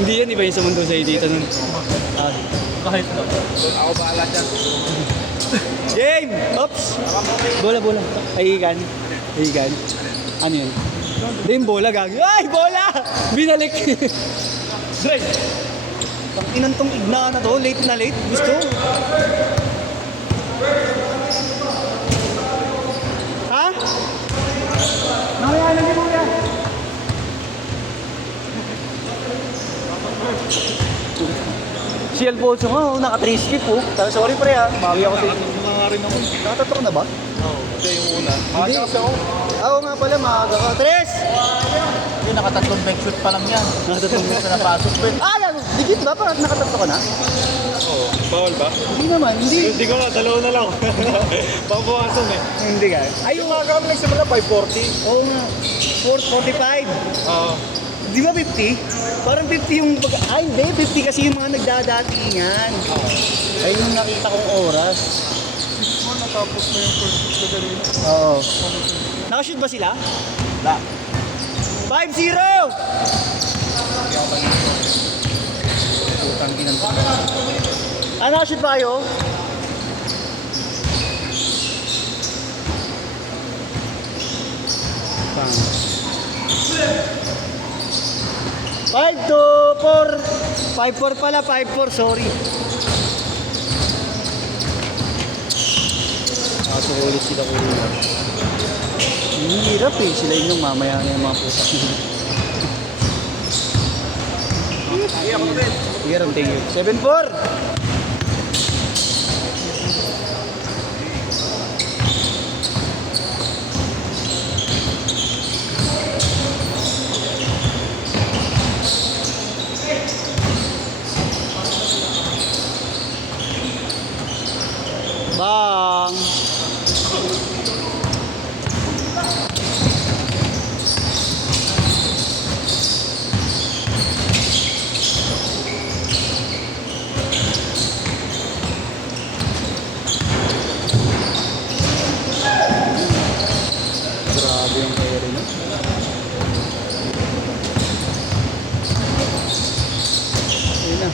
Hindi yan, iba yung sa mundo sa'yo dito nun. Kahit no. Ako bahala dyan. Game! Oops! Bola, bola. Ahigan. Ahigan. Ano yun? Hindi yung bola, gagi. Ay, bola! Binalik! Drive! Pang-inan tong igna na to. Late na late. Gusto. Ha? Mamaya na di mo yan. Si Alfonso nga, naka-3 skip po. Sorry pre ha, bawi ako sa inyo. Mga rin ako. Nakatatok na ba? Oo. Ito yung una. Hindi. Kasi ako. Oo nga pala, maaga ka. Tres! Hindi, nakatatlong back shoot pa lang yan. Nakatatlong Sa napasok pa. Ah, dikit ba? Parang nakatatok ka na? Oo. Bawal ba? Hindi naman, hindi. Hindi ko na, dalawa na lang. Pangbukasan eh. Hindi ka. Ay, yung mga kami nagsimula 540. Oo nga. 4:45. Oo. Di ba 50? Parang 50 yung... Ay, hindi. 50 kasi yung mga nagdadatingan. Ayun yung nakita kong oras. Natapos na yung first shoot ko dali. Oo. Nakashoot ba sila? La. 5-0! Putang inang to. Ah, nakashoot ba kayo? Pang. 5-4. 5-4 pala, 5-4, sorry. Kaso ulit sila kuya. Hirap eh, sila yung mamaya na yung mga putak. Hirap, thank you. 7-4. Bang! Grabe yung kaya rin. Ayun na.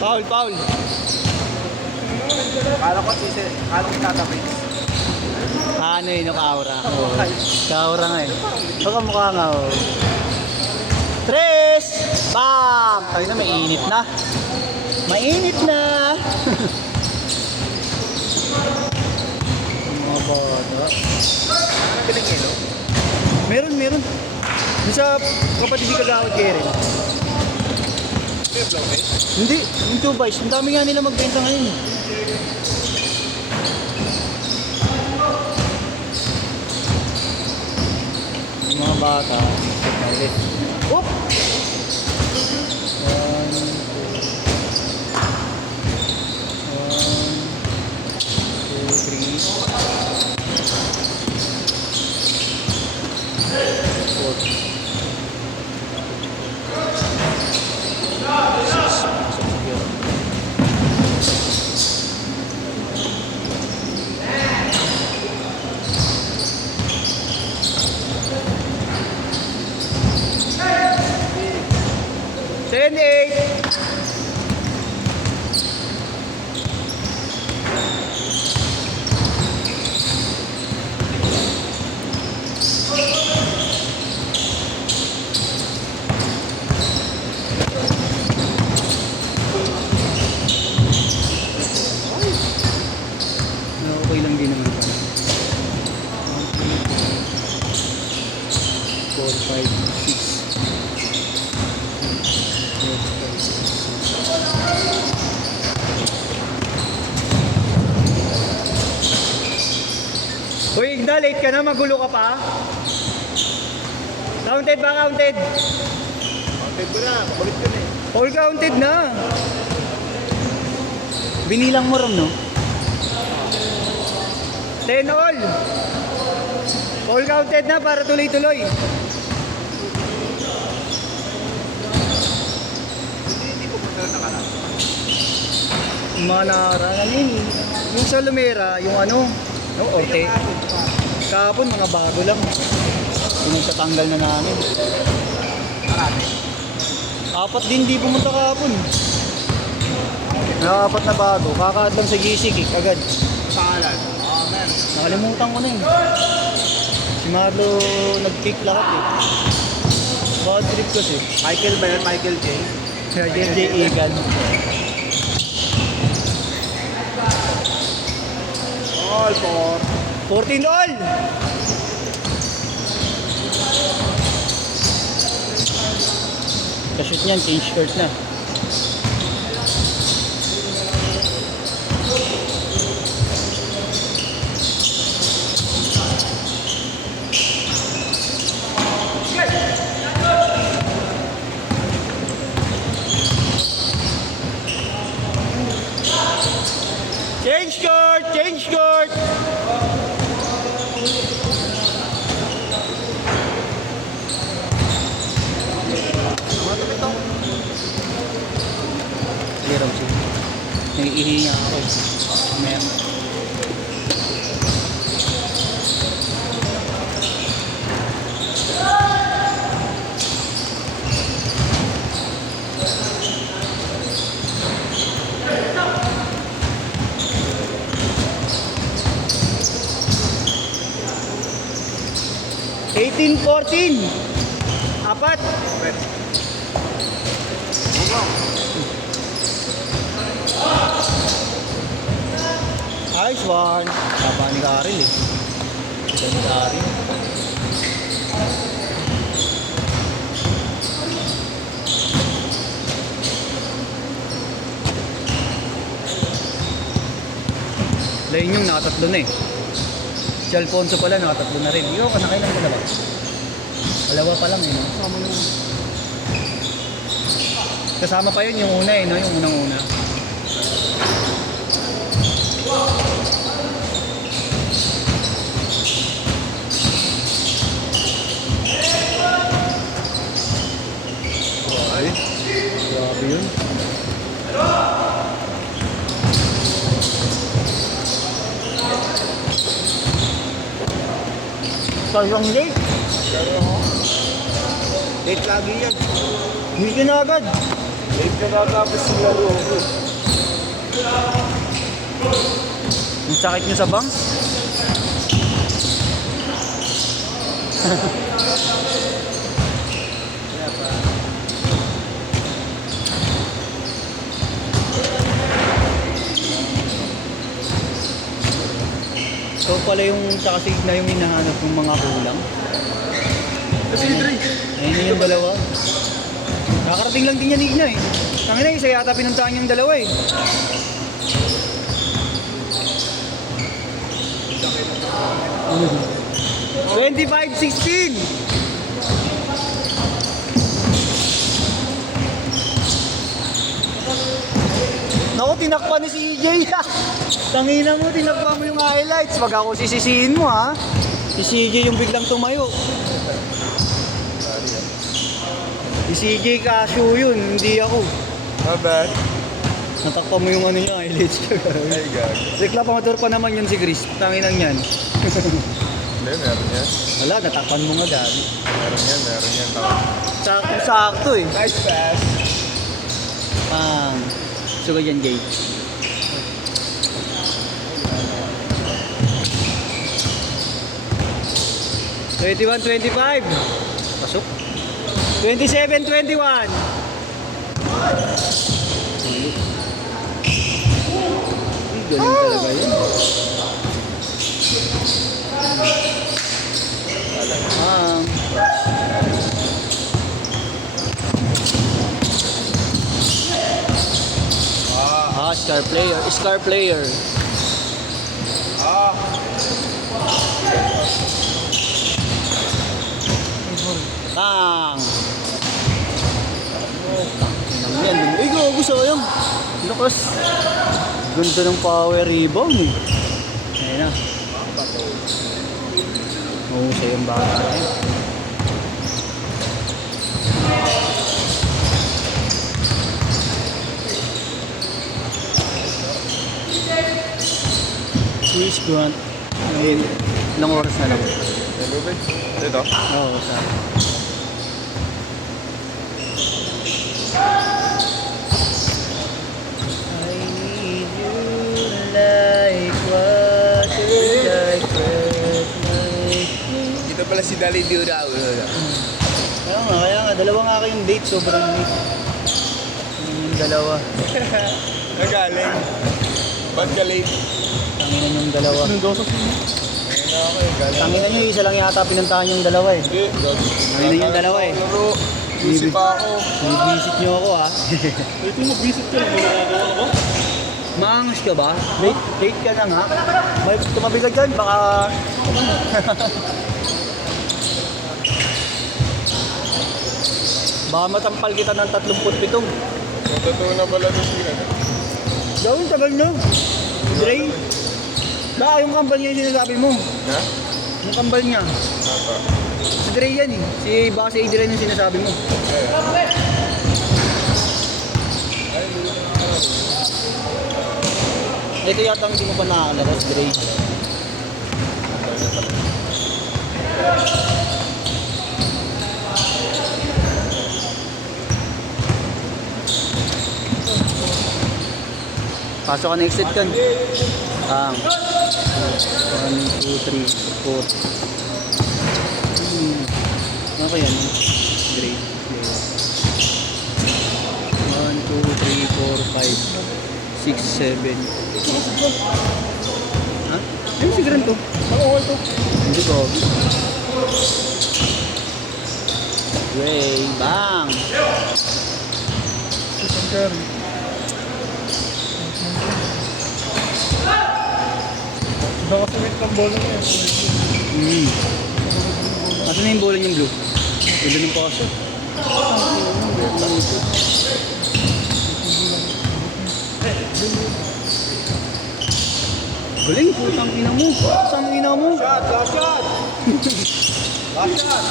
Foul, foul. Kala ko tatapik. Ano yun, yung kaura. Kaura nga eh. Baka mukha nga oh. Tres! Bam! Tayo na, mainit na. Mainit na! Mga bata. Pinigilo. Meron, meron. Yung sa kapatid ni Kagawad kay rin. May blow eh. Hindi, yung 2 buys. Ang dami nga nila magbenta ngayon. Yung mga bata. Oop! 10-8. Okay lang din naman pala. 4, 5, 6. Uy, Igna, late ka na, magulo ka pa. Counted ba, counted? Counted ko na. Makulit yun eh. All counted na. Binilang mo ron, no? 10 all. All counted na para tuloy-tuloy. Hindi ko pa nakalap. Yung mga nakaraan yun. Yung sa Lumera, yung ano, no, Orte. Kahapon, mga bago lang. Pinagtatanggal na namin. Marami. Apat din di pumunta kahapon. Apat na bago. Kakaad lang sa GC kick agad. Pangalan. Man. Nakalimutan ko na yun. Si Marlo nag-kick lahat eh. Bad trip kasi. Michael ba yun? Michael J. Kaya JJ Egan. All for 14 all! Kashoot niyan, change shirt na. Change court! Change court! Zero, zero. Naiihi nga ako eh. Mamaya. Eighteen, 14. Apat. Nice one. Tapa ni Karil eh. Ito ni Karil. Lain yung nakatatlo na eh. Si Alfonso pala nakatatlo na rin. Iyo, nakailan ka na ba? Dalawa pa lang eh. No? Kasama pa yun yung una eh. No? Yung unang-una. Grabe yun. Sayang late. Late lagi yan. Hindi ka na agad. Late ka na tapos laro. Ang sakit nyo sa bangs. So pala yung takasig na yung hinahanap ng mga kulang. Ayun yung dalawa. Nakarating lang din yan Igna eh. Tangina isa yata pinuntahan yung dalawa eh. Mm. 25-16. Naku, tinakpan ni CJ. Tangina mo, tinakpan mo yung highlights. Wag ako sisisihin mo ha. Si CJ yung biglang tumayo. Si CJ Casio yun, hindi ako. Not bad. Natakpan mo yung ano niya, highlights ko. Ay, gag. Reklamator pa naman yun si Chris. Tanginang yan. Hindi, meron yan. Wala, natakpan mo nga dami. Meron yan. Sakto eh. Nice pass. So ganyan, Jay. $21-25. Pasok. 27-21. Galing talaga yun. Star player. Tang. Yan. Ay, gago sayang. Lakas. Ganda ng power rebound eh. Ayan na. Mahusay yung bata na yun. Swiss grunt. Ilang oras na lang. May lubid. Dito. Oo, sa. I need you like water, like breath, like you. Dito pala si Dali Diura. Kaya nga, dalawa nga kayong date, sobrang late. Yung dalawa. Nagaling. Ba't ka late? Tanginan yung dalawa. Ayun na ako eh. Galing. Tanginan nyo, isa lang yata pinuntahan yung dalawa eh. Hindi. Ayun yung dalawa eh. Laro. Lucy pa ako. Mag-visit nyo ako ha. Ito yung mag-visit ka lang, may nagagawa ko. Maangas ka ba? Late ka na nga. May tumabi ka dyan, baka... baka matampal kita ng 37. Totoo na pala ito siya. Gawin, tagal na. Dre. Baka yung kambal niya yung sinasabi mo. Ha? Yung kambal niya. Apa? Si Dre yan eh. Baka si Adrian yung sinasabi mo. Ito yata hindi mo pa nakakala, si Dre. Pasok ka na exit kan. 1, 2, 3, 4. Ano kaya yan? Great. 1, 2, 3, 4, 5, 6, 7. Ha? Ayun si Grant to. Oo, ito. Hindi ko. Way, bang! Baka sumit ng bola niya. Asan na yung bola niyang blue? Ilo ng paso. Galing, putang ina mo. Putang ina mo. Shot! Last shot! Last shot!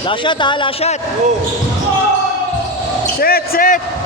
Last shot ha, last shot. Go! Set, set!